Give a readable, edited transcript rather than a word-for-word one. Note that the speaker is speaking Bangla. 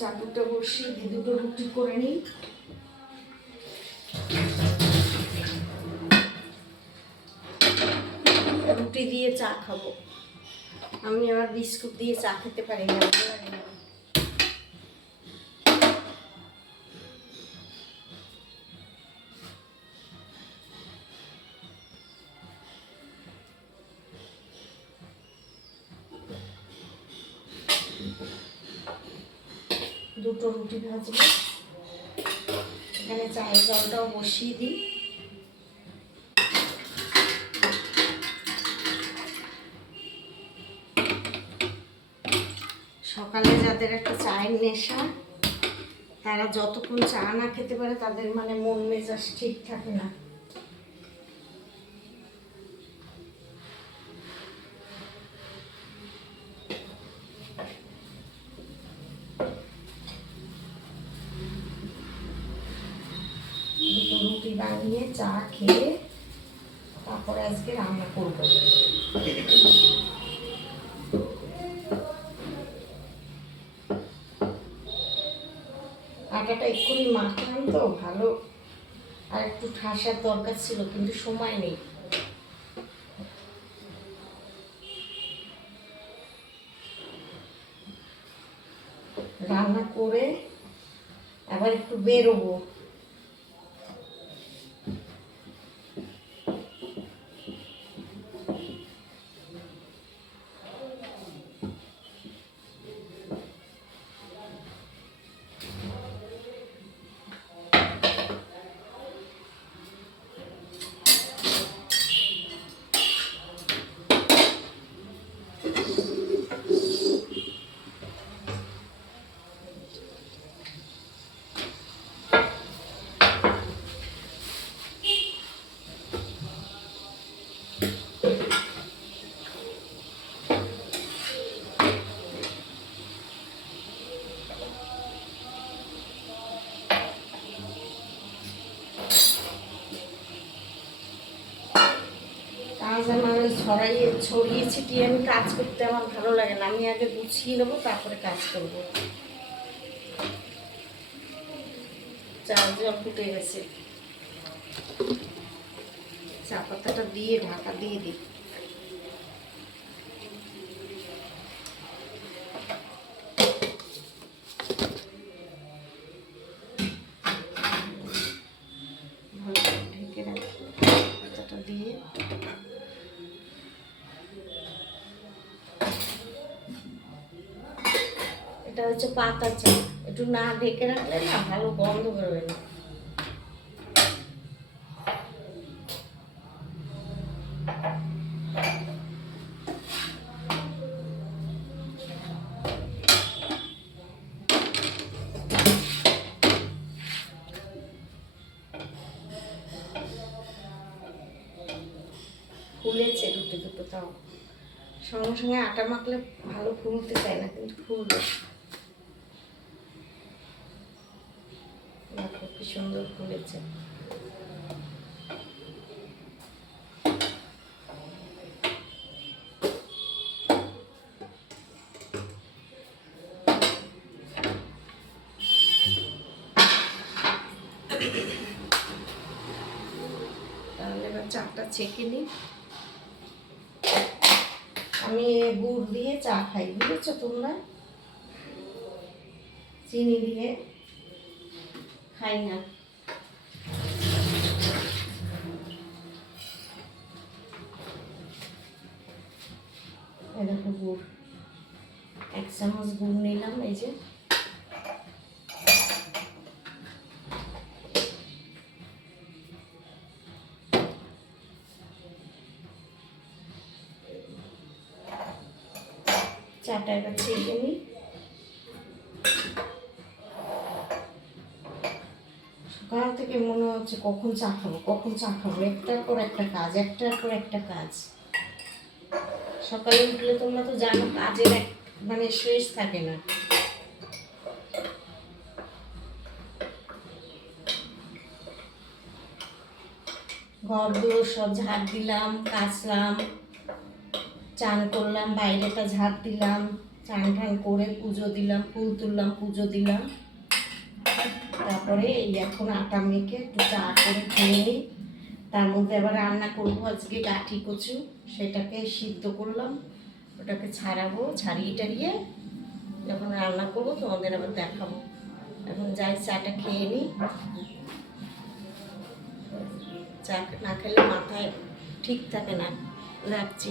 চাটুটা বসিয়ে দিয়ে দুটো রুটি করে নিই। রুটি দিয়ে চা খাবো। আমি আবার বিস্কুট দিয়ে চা খেতে পারি না, ভালো লাগে না। দুটো রুটি ভাজবো, এখানে চায়ের জলটাও বসিয়ে দিই। সকালে যাদের একটা চায়ের নেশা, তারা যতক্ষণ চা না খেতে পারে তাদের মানে মন মেজাজ ঠিক থাকে না। দুটো রুটি বানিয়ে চা খেয়ে তারপরে আজকে রান্না করবো। আটাটা এক্ষুনি মাখলাম তো ভালো, আর একটু ঠাসার দরকার ছিল কিন্তু সময় নেই। রান্না করে আবার একটু বেরোবো। ছড়িয়ে ছিটিয়ে আমি কাজ করতে আমার ভালো লাগে না। আমি আগে গুছিয়ে নেবো, তারপরে কাজ করব। চার জল ফুটে গেছে, চা পাতাটা দিয়ে ঢাকা দিয়ে দিই। ভালো করে ঢেকে রাখি পাতাটা দিয়ে। এটা হচ্ছে পাতা চা, একটু না ঢেকে রাখলে না ভালো গন্ধ বেরোবে না। ফুলেছে রুটি দুটো, তাও সঙ্গে সঙ্গে আটা মাখলে ভালো ফুলতে চায় না, কিন্তু ফুলবে। দেখো কি সুন্দর ফুলেছে। তাহলে এবার চাটা ছেঁকে নিই। আমি গুড় দিয়ে চা খাই, বুঝেছো তোমরা? চিনি দিয়ে খাই না। দেখো গুড়, 1 চামচ গুড় নিলাম। এই যে চাটা এবার ছেঁকে নিই। সকাল থেকে মনে হচ্ছে কখন চা খাবো, কখন চা খাবো, একটার পর একটা কাজ, একটার পর একটা কাজ। সকালে উঠলে তোমরা তো জানো কাজের মানে শেষ থাকে না। ঘর দুয়ার সব ঝাড় দিলাম, কাচলাম, চান করলাম, বাইরেটা ঝাড় দিলাম, চান টান করে পুজো দিলাম, ফুল তুললাম, পুজো দিলাম। তারপরে এই এখন আটা মেখে একটু চা করে খেয়ে নিই। তার মধ্যে আবার রান্না করবো আজকে গাঠি কচু, সেটাকে সিদ্ধ করলাম, ওটাকে ছাড়াবো, ছাড়িয়ে টাড়িয়ে যখন রান্না করবো তোমাদের আবার দেখাবো। এখন যাই চাটা খেয়ে নিই, চা না খেলে মাথায় ঠিক থাকে না। রাখছি।